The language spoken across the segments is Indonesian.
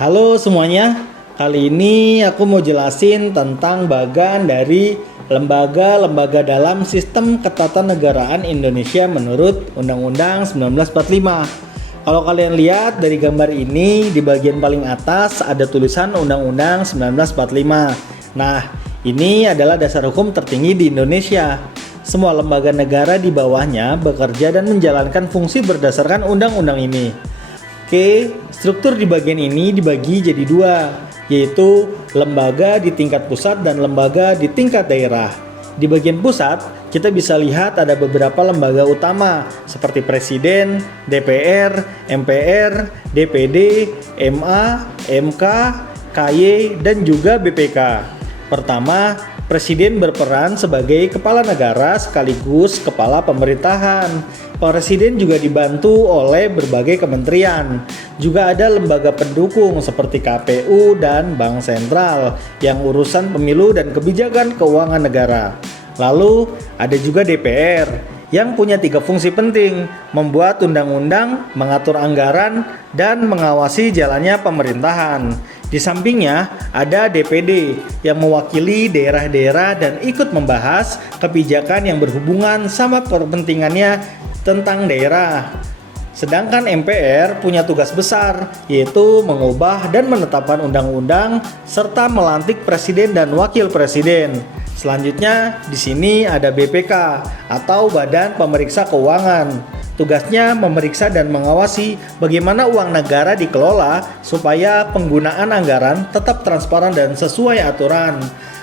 Halo semuanya, kali ini aku mau jelasin tentang bagan dari lembaga-lembaga dalam sistem ketatanegaraan Indonesia menurut Undang-Undang 1945. Kalau kalian lihat dari gambar ini, di bagian paling atas ada tulisan Undang-Undang 1945. Nah, ini adalah dasar hukum tertinggi di Indonesia. Semua lembaga negara di bawahnya bekerja dan menjalankan fungsi berdasarkan undang-undang ini. Oke, struktur di bagian ini dibagi jadi dua, yaitu lembaga di tingkat pusat dan lembaga di tingkat daerah. Di bagian pusat, kita bisa lihat ada beberapa lembaga utama seperti Presiden, DPR, MPR, DPD, MA, MK, KY, dan juga BPK. Pertama, Presiden berperan sebagai kepala negara sekaligus kepala pemerintahan. Presiden juga dibantu oleh berbagai kementerian. Juga ada lembaga pendukung seperti KPU dan Bank Sentral yang urusan pemilu dan kebijakan keuangan negara. Lalu ada juga DPR yang punya 3 fungsi penting: membuat undang-undang, mengatur anggaran, dan mengawasi jalannya pemerintahan. Di sampingnya ada DPD yang mewakili daerah-daerah dan ikut membahas kebijakan yang berhubungan sama kepentingannya tentang daerah. Sedangkan MPR punya tugas besar, yaitu mengubah dan menetapkan undang-undang serta melantik presiden dan wakil presiden. Selanjutnya di sini ada BPK atau Badan Pemeriksa Keuangan. Tugasnya memeriksa dan mengawasi bagaimana uang negara dikelola supaya penggunaan anggaran tetap transparan dan sesuai aturan.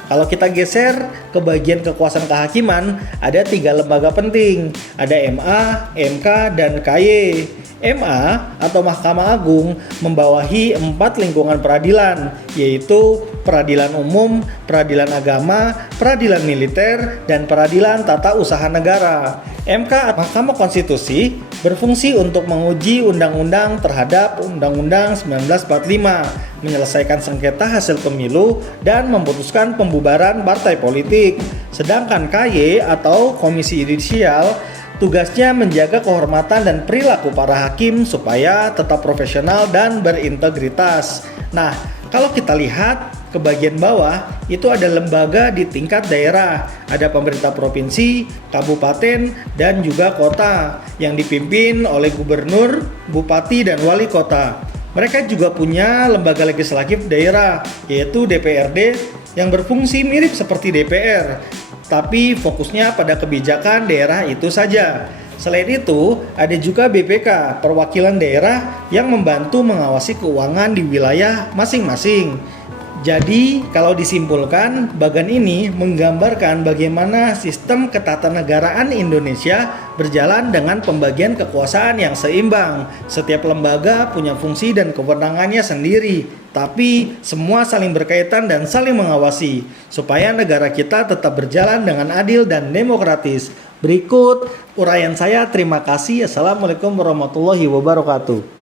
Kalau kita geser ke bagian kekuasaan kehakiman, ada 3 lembaga penting. Ada MA, MK, dan KY. MA atau Mahkamah Agung membawahi 4 lingkungan peradilan, yaitu peradilan umum, peradilan agama, peradilan militer, dan peradilan tata usaha negara. MK atau Mahkamah Konstitusi berfungsi untuk menguji undang-undang terhadap Undang-Undang 1945, menyelesaikan sengketa hasil pemilu, dan memutuskan pembubaran partai politik. Sedangkan KY atau Komisi Yudisial tugasnya menjaga kehormatan dan perilaku para hakim supaya tetap profesional dan berintegritas. Nah, kalau kita lihat ke bagian bawah, itu ada lembaga di tingkat daerah. Ada pemerintah provinsi, kabupaten, dan juga kota yang dipimpin oleh gubernur, bupati, dan wali kota. Mereka juga punya lembaga legislatif daerah, yaitu DPRD yang berfungsi mirip seperti DPR, tapi fokusnya pada kebijakan daerah itu saja. Selain itu, ada juga BPK, perwakilan daerah yang membantu mengawasi keuangan di wilayah masing-masing. Jadi, kalau disimpulkan, bagan ini menggambarkan bagaimana sistem ketatanegaraan Indonesia berjalan dengan pembagian kekuasaan yang seimbang. Setiap lembaga punya fungsi dan kewenangannya sendiri, tapi semua saling berkaitan dan saling mengawasi, supaya negara kita tetap berjalan dengan adil dan demokratis. Berikut uraian saya, terima kasih. Assalamualaikum warahmatullahi wabarakatuh.